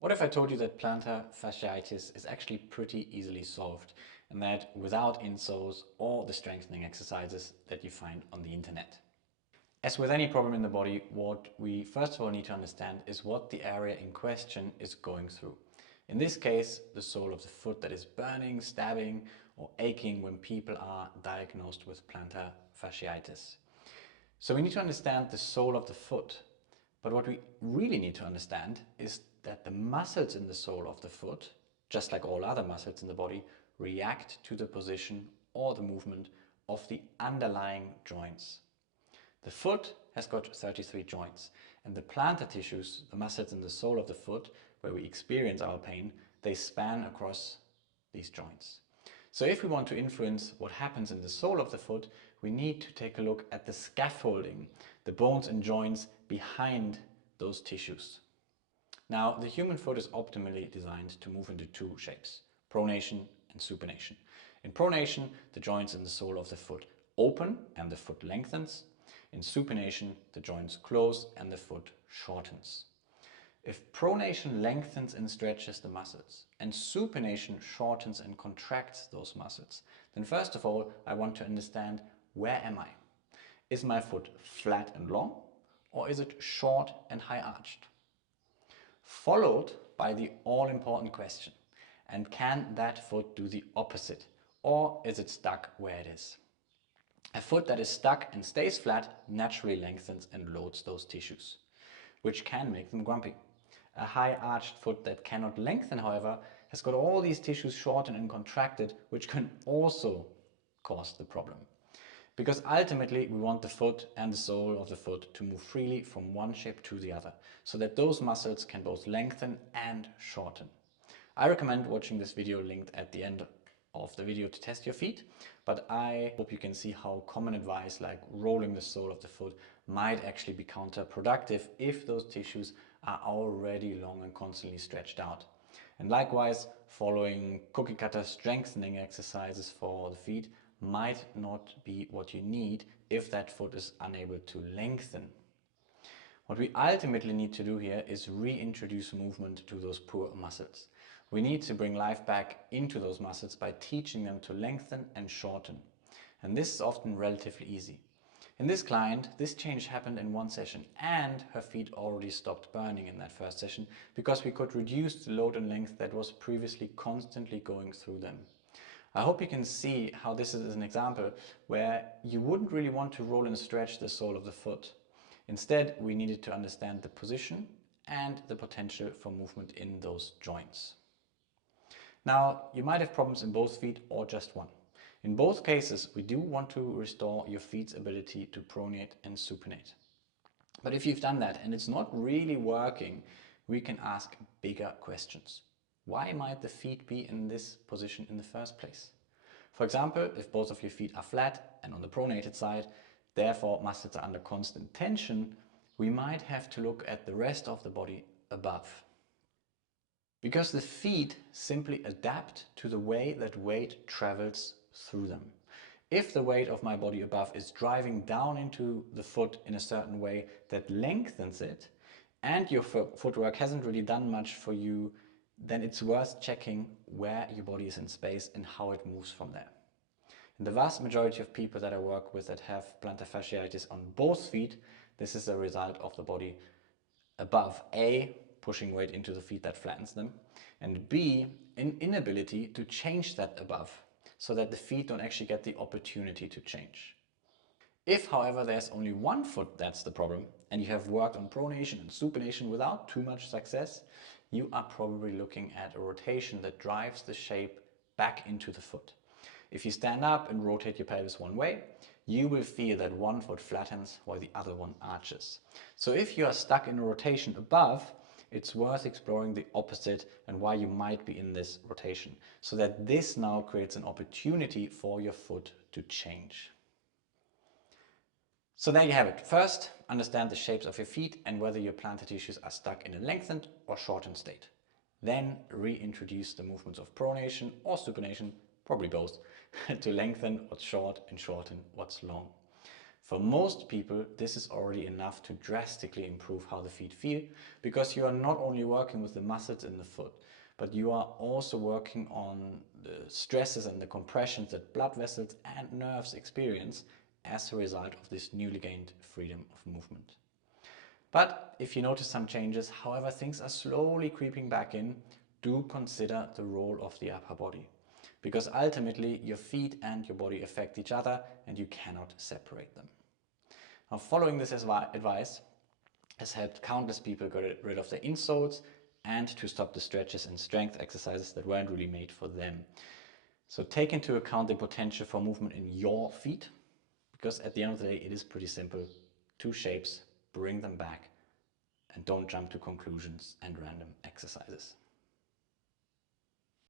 What if I told you that plantar fasciitis is actually pretty easily solved and that without insoles or the strengthening exercises that you find on the internet? As with any problem in the body, what we first of all need to understand is what the area in question is going through. In this case, the sole of the foot that is burning, stabbing or aching when people are diagnosed with plantar fasciitis. So we need to understand the sole of the foot. But what we really need to understand is that the muscles in the sole of the foot, just like all other muscles in the body, react to the position or the movement of the underlying joints. The foot has got 33 joints, and the plantar tissues, the muscles in the sole of the foot, where we experience our pain, they span across these joints. So if we want to influence what happens in the sole of the foot, we need to take a look at the scaffolding, the bones and joints behind those tissues. Now, the human foot is optimally designed to move into two shapes, pronation and supination. In pronation, the joints in the sole of the foot open and the foot lengthens. In supination, the joints close and the foot shortens. If pronation lengthens and stretches the muscles and supination shortens and contracts those muscles, then first of all, I want to understand, where am I? Is my foot flat and long, or is it short and high arched? Followed by the all-important question, and can that foot do the opposite, or is it stuck where it is? A foot that is stuck and stays flat naturally lengthens and loads those tissues, which can make them grumpy. A high arched foot that cannot lengthen, however, has got all these tissues shortened and contracted, which can also cause the problem. Because ultimately we want the foot and the sole of the foot to move freely from one shape to the other, so that those muscles can both lengthen and shorten. I recommend watching this video linked at the end of the video to test your feet, but I hope you can see how common advice like rolling the sole of the foot might actually be counterproductive if those tissues are already long and constantly stretched out. And likewise, following cookie cutter strengthening exercises for the feet might not be what you need if that foot is unable to lengthen. What we ultimately need to do here is reintroduce movement to those poor muscles. We need to bring life back into those muscles by teaching them to lengthen and shorten. And this is often relatively easy. In this client, this change happened in one session and her feet already stopped burning in that first session because we could reduce the load and length that was previously constantly going through them. I hope you can see how this is an example where you wouldn't really want to roll and stretch the sole of the foot. Instead, we needed to understand the position and the potential for movement in those joints. Now, you might have problems in both feet or just one. In both cases, we do want to restore your feet's ability to pronate and supinate. But if you've done that and it's not really working, we can ask bigger questions. Why might the feet be in this position in the first place? For example, if both of your feet are flat and on the pronated side, therefore muscles are under constant tension, we might have to look at the rest of the body above. Because the feet simply adapt to the way that weight travels through them. If the weight of my body above is driving down into the foot in a certain way that lengthens it, and your footwork hasn't really done much for you, then it's worth checking where your body is in space and how it moves from there. In the vast majority of people that I work with that have plantar fasciitis on both feet, this is a result of the body above, A, pushing weight into the feet that flattens them, and B, an inability to change that above, so that the feet don't actually get the opportunity to change. If, however, there's only one foot that's the problem, and you have worked on pronation and supination without too much success, you are probably looking at a rotation that drives the shape back into the foot. If you stand up and rotate your pelvis one way, you will feel that one foot flattens while the other one arches. So if you are stuck in a rotation above, it's worth exploring the opposite and why you might be in this rotation, so that this now creates an opportunity for your foot to change. So there you have it. First, understand the shapes of your feet and whether your plantar tissues are stuck in a lengthened or shortened state. Then reintroduce the movements of pronation or supination, probably both, to lengthen what's short and shorten what's long. For most people, this is already enough to drastically improve how the feet feel, because you are not only working with the muscles in the foot, but you are also working on the stresses and the compressions that blood vessels and nerves experience as a result of this newly gained freedom of movement. But if you notice some changes, however things are slowly creeping back in, do consider the role of the upper body. Because ultimately your feet and your body affect each other and you cannot separate them. Now, following this advice has helped countless people get rid of their insoles and to stop the stretches and strength exercises that weren't really made for them. So take into account the potential for movement in your feet, because at the end of the day it is pretty simple. 2 shapes, bring them back, and don't jump to conclusions and random exercises.